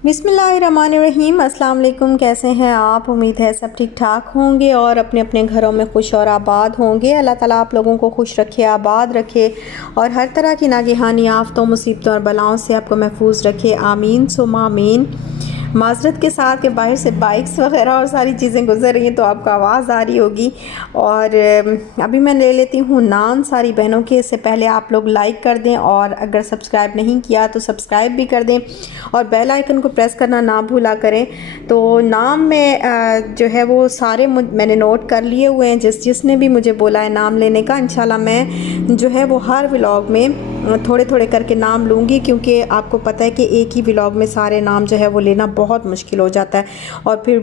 बिस्मिल्लाहिर्रहमानिर्रहीम। अस्सलाम वालेकुम। कैसे हैं आप? उम्मीद है सब ठीक ठाक होंगे और अपने अपने घरों में खुश और आबाद होंगे। अल्लाह ताला आप लोगों को खुश रखे, आबाद रखे और हर तरह की नागहानी आफ़तों, मुसीबतों और बलाओं से आपको महफूज रखे। आमीन सुम्मा आमीन। माज़रत के साथ के बाहर से बाइक्स वगैरह और सारी चीज़ें गुजर रही हैं तो आपको आवाज़ आ रही होगी। और अभी मैं ले लेती हूँ नान सारी बहनों के। इससे पहले आप लोग लाइक कर दें और अगर सब्सक्राइब नहीं किया तो सब्सक्राइब भी कर दें और बेल आइकन को प्रेस करना ना भूला करें। तो नाम में जो है वो सारे मैंने नोट कर लिए हुए हैं। जिसने भी मुझे बोला है नाम लेने का, इंशाल्लाह मैं जो है वो हर व्लॉग में थोड़े थोड़े करके नाम लूँगी, क्योंकि आपको पता है कि एक ही व्लॉग में सारे नाम जो है वो लेना बहुत मुश्किल हो जाता है और फिर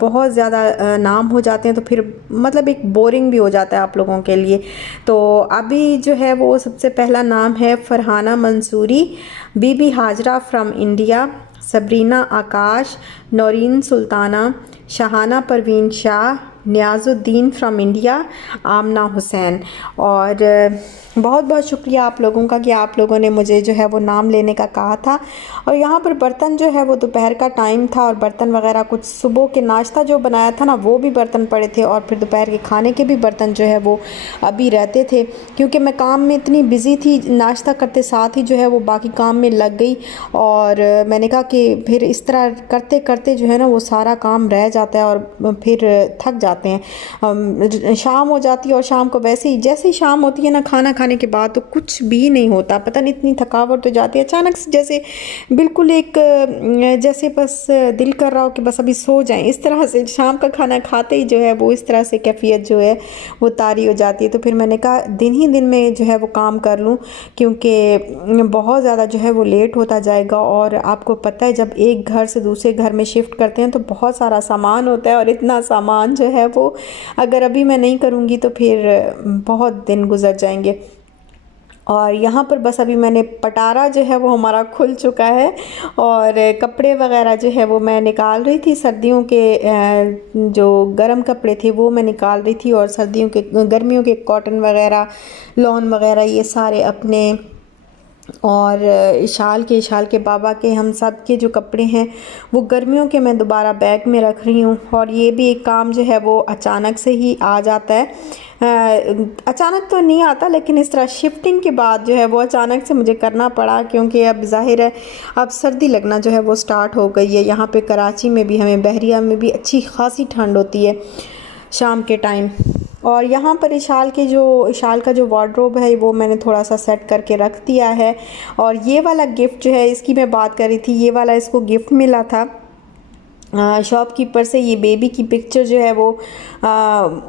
बहुत ज़्यादा नाम हो जाते हैं तो फिर मतलब एक बोरिंग भी हो जाता है आप लोगों के लिए। तो अभी जो है वो सबसे पहला नाम है Farhana Mansuri, Bibi Hajra from India, Sabrina Akash, Naureen Sultana, Shahana Parveen Shah, Niyazuddin from India, Amna Hussain. और बहुत बहुत शुक्रिया आप लोगों का कि आप लोगों ने मुझे जो है वो नाम लेने का कहा था। और यहाँ पर बर्तन जो है वो दोपहर का टाइम था और बर्तन वगैरह कुछ सुबह के नाश्ता जो बनाया था ना वो भी बर्तन पड़े थे और फिर दोपहर के खाने के भी बर्तन जो है वो अभी रहते थे, क्योंकि मैं काम में इतनी बिज़ी थी, नाश्ता करते साथ ही जो है वो बाकी काम में लग गई। और मैंने कहा कि फिर इस तरह करते करते जो है ना वो सारा काम रह जाता है और फिर थक जाते हैं। शाम हो जाती है और शाम को वैसे ही जैसे ही शाम होती है ना खाना खाने के बाद तो कुछ भी नहीं होता, पता नहीं इतनी थकावट हो जाती है अचानक से, जैसे बिल्कुल एक जैसे बस दिल कर रहा हो कि बस अभी सो जाएं। इस तरह से शाम का खाना खाते ही जो है वो इस तरह से कैफियत जो है वो तारी हो जाती है। तो फिर मैंने कहा दिन ही दिन में जो है वो काम कर लूँ, क्योंकि बहुत ज़्यादा जो है वो लेट होता जाएगा। और आपको पता है जब एक घर से दूसरे घर में शिफ्ट करते हैं तो बहुत सारा सामान होता है और इतना सामान जो है वो अगर अभी मैं नहीं करूँगी तो फिर बहुत दिन गुजर जाएंगे। और यहाँ पर बस अभी मैंने पटारा जो है वो हमारा खुल चुका है और कपड़े वगैरह जो है वो मैं निकाल रही थी। सर्दियों के जो गर्म कपड़े थे वो मैं निकाल रही थी और सर्दियों के गर्मियों के कॉटन वगैरह, लॉन वगैरह ये सारे अपने और इशाल के बाबा के, हम सब के जो कपड़े हैं वो गर्मियों के मैं दोबारा बैग में रख रही हूँ। और ये भी एक काम जो है वो अचानक से ही आ जाता है। अचानक तो नहीं आता लेकिन इस तरह शिफ्टिंग के बाद जो है वो अचानक से मुझे करना पड़ा, क्योंकि अब जाहिर है अब सर्दी लगना जो है वो स्टार्ट हो गई है। यहाँ पे कराची में भी, हमें बहरिया में भी अच्छी खासी ठंड होती है शाम के टाइम। और यहाँ पर इशाल का जो वार्डरोब है वो मैंने थोड़ा सा सेट करके रख दिया है। और ये वाला गिफ्ट जो है इसकी मैं बात कर रही थी, ये वाला इसको गिफ्ट मिला था शॉपकीपर से। ये बेबी की पिक्चर जो है वो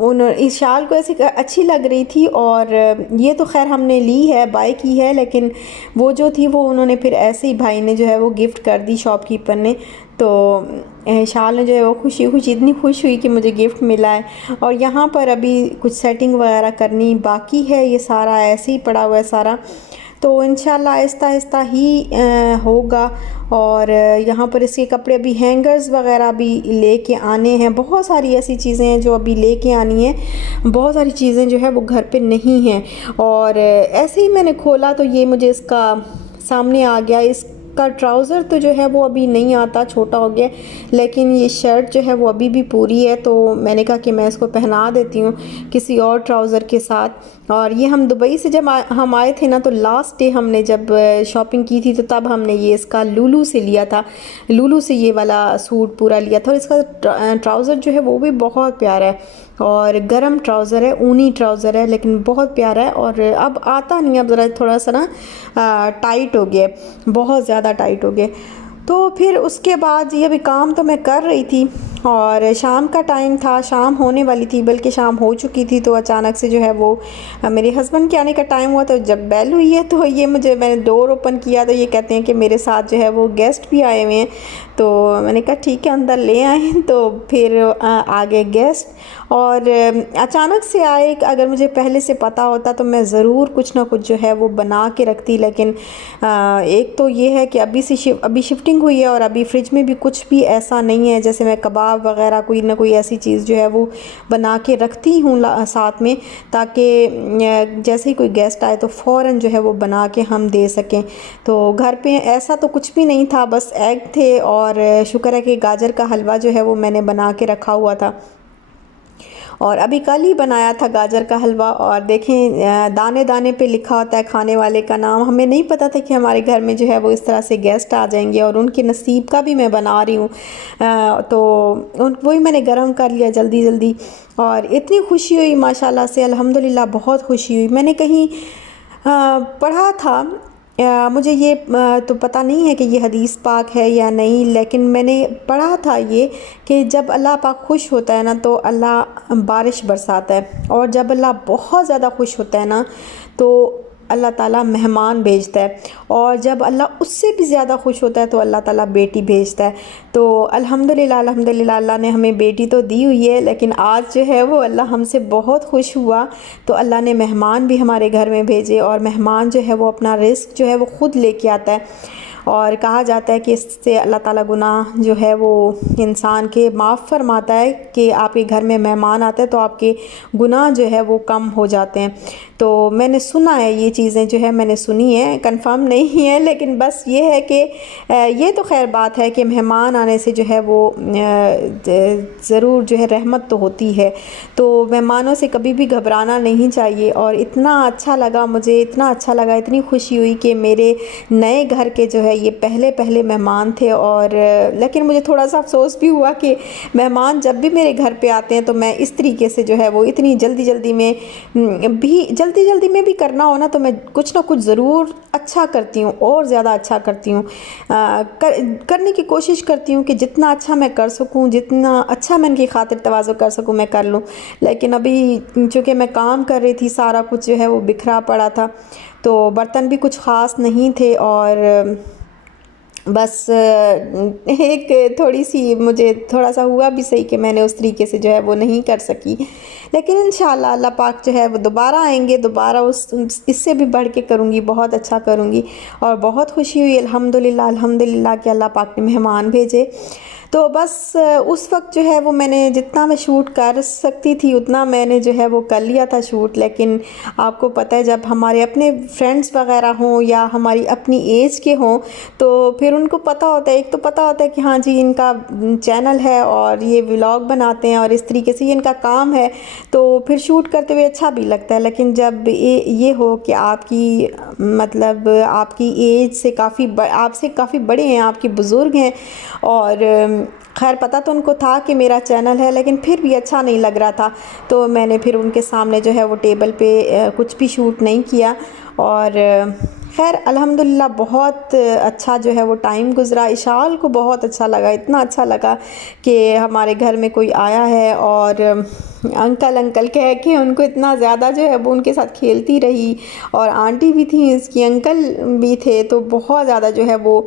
उन इस शाल को ऐसी अच्छी लग रही थी और ये तो खैर हमने ली है, बाय की है, लेकिन वो जो थी वो उन्होंने फिर ऐसे ही भाई ने जो है वो गिफ्ट कर दी शॉपकीपर ने। तो शाल ने जो है वो खुशी खुशी इतनी खुश हुई कि मुझे गिफ्ट मिला है। और यहाँ पर अभी कुछ सेटिंग वगैरह करनी बाकी है, ये सारा ऐसे ही पड़ा हुआ है सारा, तो इंशाल्लाह आहिस्ता आहिस्ता ही होगा। और यहाँ पर इसके कपड़े अभी हैंगर्स वगैरह भी लेके आने हैं, बहुत सारी ऐसी चीज़ें हैं जो अभी लेके आनी हैं, बहुत सारी चीज़ें जो है वो घर पे नहीं हैं। और ऐसे ही मैंने खोला तो ये मुझे इसका सामने आ गया। इसका ट्राउज़र तो जो है वो अभी नहीं आता, छोटा हो गया, लेकिन ये शर्ट जो है वो अभी भी पूरी है। तो मैंने कहा कि मैं इसको पहना देती हूँ किसी और ट्राउज़र के साथ। और ये हम दुबई से जब हम आए थे ना तो लास्ट डे हमने जब शॉपिंग की थी तो तब हमने ये इसका लुलू से लिया था, लुलू से ये वाला सूट पूरा लिया था। और इसका ट्राउज़र जो है वो भी बहुत प्यारा है और गर्म ट्राउज़र है, ऊनी ट्राउज़र है, लेकिन बहुत प्यारा है। और अब आता नहीं, अब ज़रा थोड़ा सा ना टाइट हो गया, बहुत ज़्यादा टाइट हो गया। तो फिर उसके बाद ये भी काम तो मैं कर रही थी और शाम का टाइम था, शाम होने वाली थी, बल्कि शाम हो चुकी थी। तो अचानक से जो है वो मेरे हस्बैंड के आने का टाइम हुआ, तो जब बेल हुई है तो ये मैंने डोर ओपन किया तो ये कहते हैं कि मेरे साथ जो है वो गेस्ट भी आए हुए हैं। तो मैंने कहा ठीक है अंदर ले आए। तो फिर आ गए गेस्ट और अचानक से आए। अगर मुझे पहले से पता होता तो मैं ज़रूर कुछ ना कुछ जो है वो बना के रखती, लेकिन एक तो ये है कि अभी शिफ्टिंग हुई है और अभी फ्रिज में भी कुछ भी ऐसा नहीं है। जैसे मैं कबाब कबाब वगैरह कोई ना कोई ऐसी चीज़ जो है वो बना के रखती हूँ साथ में, ताकि जैसे ही कोई गेस्ट आए तो फ़ौरन जो है वो बना के हम दे सकें। तो घर पे ऐसा तो कुछ भी नहीं था, बस एग थे और शुक्र है कि गाजर का हलवा जो है वो मैंने बना के रखा हुआ था, और अभी कल ही बनाया था गाजर का हलवा। और देखें दाने दाने पे लिखा होता है खाने वाले का नाम। हमें नहीं पता था कि हमारे घर में जो है वो इस तरह से गेस्ट आ जाएंगे, और उनके नसीब का भी मैं बना रही हूँ। तो वही मैंने गरम कर लिया जल्दी जल्दी, और इतनी खुशी हुई माशाल्लाह से, अल्हम्दुलिल्लाह बहुत खुशी हुई। मैंने कहीं पढ़ा था, मुझे ये तो पता नहीं है कि ये हदीस पाक है या नहीं, लेकिन मैंने पढ़ा था ये कि जब अल्लाह पाक खुश होता है ना तो अल्लाह बारिश बरसाता है, और जब अल्लाह बहुत ज़्यादा खुश होता है ना तो अल्लाह ताला मेहमान भेजता है, और जब अल्लाह उससे भी ज़्यादा खुश होता है तो अल्लाह ताला बेटी भेजता है। तो अल्हम्दुलिल्लाह अल्हम्दुलिल्लाह अल्लाह ने हमें बेटी तो दी हुई है, लेकिन आज जो है वो अल्लाह हमसे बहुत खुश हुआ, तो अल्लाह ने मेहमान भी हमारे घर में भेजे, और मेहमान जो है वो अपना रिस्क जो है वो ख़ुद लेके आता है। और कहा जाता है कि इससे अल्लाह ताला गुनाह जो है वो इंसान के माफ़ फरमाता है, कि आपके घर में मेहमान आते हैं तो आपके गुनाह जो है वो कम हो जाते हैं। तो मैंने सुना है, ये चीज़ें जो है मैंने सुनी है, कंफर्म नहीं है, लेकिन बस ये है कि ये तो खैर बात है कि मेहमान आने से जो है वो ज़रूर जो है रहमत तो होती है। तो मेहमानों से कभी भी घबराना नहीं चाहिए। और इतना अच्छा लगा मुझे, इतना अच्छा लगा, इतनी खुशी हुई कि मेरे नए घर के जो है ये पहले पहले मेहमान थे। और लेकिन मुझे थोड़ा सा अफसोस भी हुआ कि मेहमान जब भी मेरे घर पे आते हैं तो मैं इस तरीके से जो है वो इतनी जल्दी जल्दी में भी करना हो ना तो मैं कुछ ना कुछ ज़रूर अच्छा करती हूँ, और ज़्यादा अच्छा करती हूँ, करने की कोशिश करती हूँ कि जितना अच्छा मैं कर सकूँ, जितना अच्छा मैं इनकी खातिर तवाज़ो कर सकूँ मैं कर लूँ। लेकिन अभी चूँकि मैं काम कर रही थी, सारा कुछ जो है वो बिखरा पड़ा था, तो बर्तन भी कुछ ख़ास नहीं थे, और बस एक थोड़ी सी मुझे थोड़ा सा हुआ भी सही कि मैंने उस तरीके से जो है वो नहीं कर सकी। लेकिन इंशाल्लाह अल्लाह पाक जो है वो दोबारा आएंगे, दोबारा इससे भी बढ़ के करूँगी, बहुत अच्छा करूँगी। और बहुत खुशी हुई अल्हम्दुलिल्लाह अल्हम्दुलिल्लाह कि अल्लाह पाक ने मेहमान भेजे। तो बस उस वक्त जो है वो मैंने जितना मैं शूट कर सकती थी उतना मैंने जो है वो कर लिया था शूट। लेकिन आपको पता है जब हमारे अपने फ्रेंड्स वगैरह हों या हमारी अपनी एज के हों तो फिर उनको पता होता है, एक तो पता होता है कि हाँ जी इनका चैनल है और ये व्लॉग बनाते हैं और इस तरीके से ये इनका काम है, तो फिर शूट करते हुए अच्छा भी लगता है। लेकिन जब ये हो कि आपकी मतलब आपकी एज से आपसे काफ़ी बड़े हैं, आपके बुज़ुर्ग हैं, और खैर पता तो उनको था कि मेरा चैनल है, लेकिन फिर भी अच्छा नहीं लग रहा था, तो मैंने फिर उनके सामने जो है वो टेबल पे कुछ भी शूट नहीं किया। और खैर अल्हम्दुलिल्लाह बहुत अच्छा जो है वो टाइम गुज़रा। इशाल को बहुत अच्छा लगा, इतना अच्छा लगा कि हमारे घर में कोई आया है, और अंकल अंकल कह के उनको इतना ज़्यादा जो है वो उनके साथ खेलती रही, और आंटी भी थी इसकी, अंकल भी थे, तो बहुत ज़्यादा जो है वो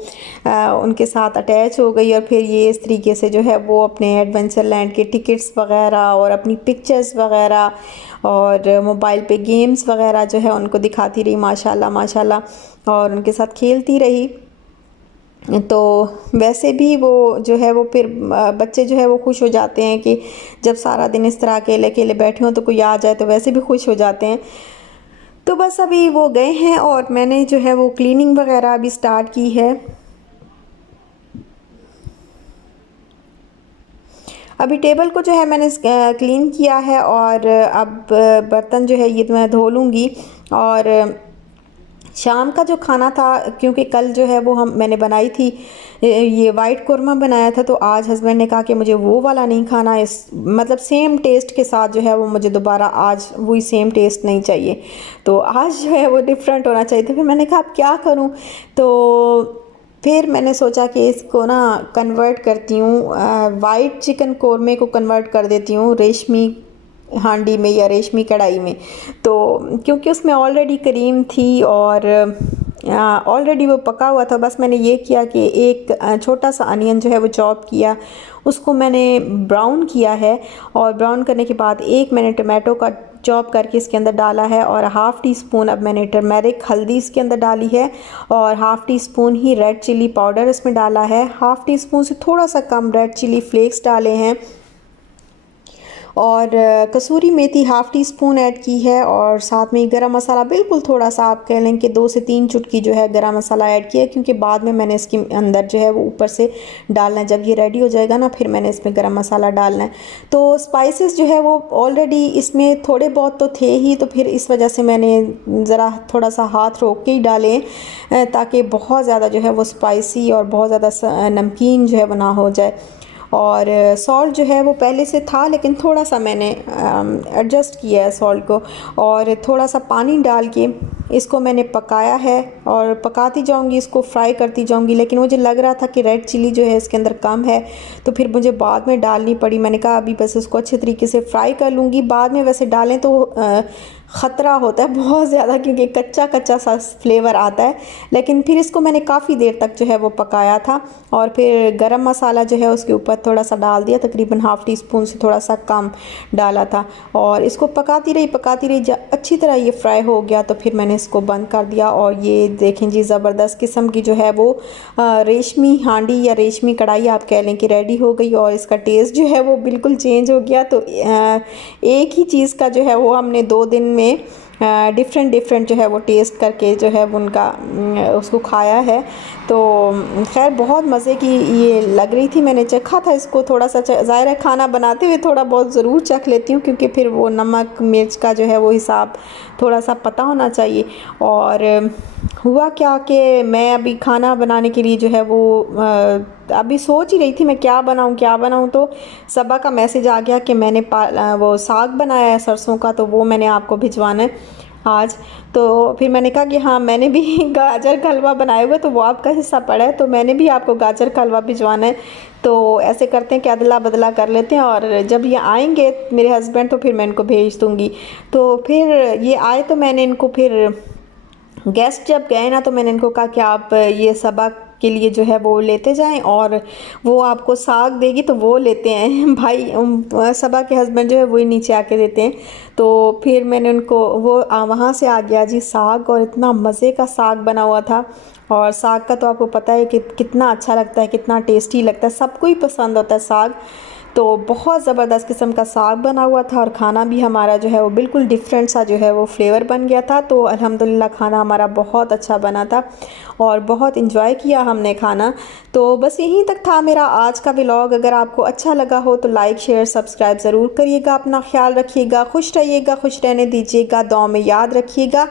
उनके साथ अटैच हो गई। और फिर ये इस तरीके से जो है वो अपने एडवेंचर लैंड के टिकट्स वगैरह और अपनी पिक्चर्स वगैरह और मोबाइल पे गेम्स वगैरह जो है उनको दिखाती रही माशाल्लाह माशाल्लाह, और उनके साथ खेलती रही। तो वैसे भी वो जो है वो फिर बच्चे जो है वो खुश हो जाते हैं कि जब सारा दिन इस तरह अकेले अकेले बैठे हों तो कोई आ जाए तो वैसे भी खुश हो जाते हैं। तो बस अभी वो गए हैं और मैंने जो है वो क्लीनिंग वगैरह अभी स्टार्ट की है। अभी टेबल को जो है मैंने क्लीन किया है, और अब बर्तन जो है ये मैं धो लूँगी। और शाम का जो खाना था, क्योंकि कल जो है वो मैंने बनाई थी ये वाइट कौरमा बनाया था, तो आज हस्बैंड ने कहा कि मुझे वो वाला नहीं खाना, इस मतलब सेम टेस्ट के साथ जो है वो मुझे दोबारा आज वही सेम टेस्ट नहीं चाहिए, तो आज जो है वो डिफरेंट होना चाहिए था। फिर मैंने कहा अब क्या करूं, तो फिर मैंने सोचा कि इसको ना कन्वर्ट करती हूँ, वाइट चिकन कौरमे को कन्वर्ट कर देती हूँ रेशमी हांडी में या रेशमी कढ़ाई में। तो क्योंकि उसमें ऑलरेडी क्रीम थी और ऑलरेडी वो पका हुआ था, बस मैंने ये किया कि एक छोटा सा अनियन जो है वो चॉप किया, उसको मैंने ब्राउन किया है, और ब्राउन करने के बाद एक मैंने टमाटो का चॉप करके इसके अंदर डाला है, और हाफ़ टी स्पून अब मैंने टर्मेरिक हल्दी इसके अंदर डाली है, और हाफ़ टी स्पून ही रेड चिली पाउडर इसमें डाला है। हाफ़ टी स्पून से थोड़ा सा कम रेड चिली फ्लेक्स डाले हैं, और कसूरी मेथी हाफ़ टी स्पून ऐड की है, और साथ में गरम मसाला बिल्कुल थोड़ा सा, आप कह लें कि 2 से 3 चुटकी जो है गरम मसाला ऐड किया है, क्योंकि बाद में मैंने इसके अंदर जो है वो ऊपर से डालना है। जब ये रेडी हो जाएगा ना, फिर मैंने इसमें गरम मसाला डालना है। तो स्पाइसेस जो है वो ऑलरेडी इसमें थोड़े बहुत तो थे ही, तो फिर इस वजह से मैंने ज़रा थोड़ा सा हाथ रोक के ही डाले, ताकि बहुत ज़्यादा जो है वो स्पाइसी और बहुत ज़्यादा नमकीन जो है वो ना हो जाए। और सॉल्ट जो है वो पहले से था, लेकिन थोड़ा सा मैंने एडजस्ट किया है सॉल्ट को, और थोड़ा सा पानी डाल के इसको मैंने पकाया है, और पकाती जाऊंगी, इसको फ्राई करती जाऊंगी। लेकिन मुझे लग रहा था कि रेड चिली जो है इसके अंदर कम है, तो फिर मुझे बाद में डालनी पड़ी। मैंने कहा अभी बस इसको अच्छे तरीके से फ्राई कर लूँगी, बाद में वैसे डालें तो ख़तरा होता है बहुत ज़्यादा, क्योंकि कच्चा कच्चा सा फ्लेवर आता है। लेकिन फिर इसको मैंने काफ़ी देर तक जो है वो पकाया था, और फिर गरम मसाला जो है उसके ऊपर थोड़ा सा डाल दिया, तकरीबन हाफ़ टी स्पून से थोड़ा सा कम डाला था, और इसको पकाती रही जब अच्छी तरह ये फ्राई हो गया, तो फिर मैंने इसको बंद कर दिया। और ये देखें जी, ज़बरदस्त किस्म की जो है वो रेशमी हांडी या रेशमी कढ़ाई आप कह लें कि रेडी हो गई, और इसका टेस्ट जो है वो बिल्कुल चेंज हो गया। तो एक ही चीज़ का जो है वो हमने 2 दिन में डिफरेंट जो है वो टेस्ट करके जो है उनका उसको खाया है। तो खैर बहुत मज़े की ये लग रही थी। मैंने चखा था इसको, थोड़ा सा ज़ाहिर है खाना बनाते हुए थोड़ा बहुत ज़रूर चख लेती हूँ, क्योंकि फिर वो नमक मिर्च का जो है वो हिसाब थोड़ा सा पता होना चाहिए। और हुआ क्या कि मैं अभी खाना बनाने के लिए जो है वो अभी सोच ही रही थी मैं क्या बनाऊँ, तो सबा का मैसेज आ गया कि मैंने वो साग बनाया है सरसों का, तो वो मैंने आपको भिजवाना है आज। तो फिर मैंने कहा कि हाँ, मैंने भी गाजर का हलवा बनाया हुआ, तो वो आपका हिस्सा पड़ा है, तो मैंने भी आपको गाजर का हलवा भिजवाना है। तो ऐसे करते हैं कि अदला बदला कर लेते हैं, और जब ये आएंगे मेरे हस्बैंड तो फिर मैं इनको भेज दूँगी। तो फिर ये आए तो मैंने इनको फिर गेस्ट जब गए ना, तो मैंने इनको कहा कि आप ये सबा के लिए जो है वो लेते जाएं, और वो आपको साग देगी तो वो लेते हैं। भाई सबा के हस्बैंड जो है वही नीचे आके देते हैं। तो फिर मैंने उनको वो वहाँ से आ गया जी साग, और इतना मज़े का साग बना हुआ था। और साग का तो आपको पता है कि कितना अच्छा लगता है, कितना टेस्टी लगता है, सबको ही पसंद होता है साग। तो बहुत ज़बरदस्त किस्म का साग बना हुआ था, और खाना भी हमारा जो है वो बिल्कुल डिफरेंट सा जो है वो फ्लेवर बन गया था। तो अल्हम्दुलिल्लाह खाना हमारा बहुत अच्छा बना था, और बहुत इंजॉय किया हमने खाना। तो बस यहीं तक था मेरा आज का व्लॉग। अगर आपको अच्छा लगा हो तो लाइक शेयर सब्सक्राइब ज़रूर करिएगा। अपना ख्याल रखिएगा, खुश रहिएगा, खुश रहने दीजिएगा, दुआ में याद रखिएगा।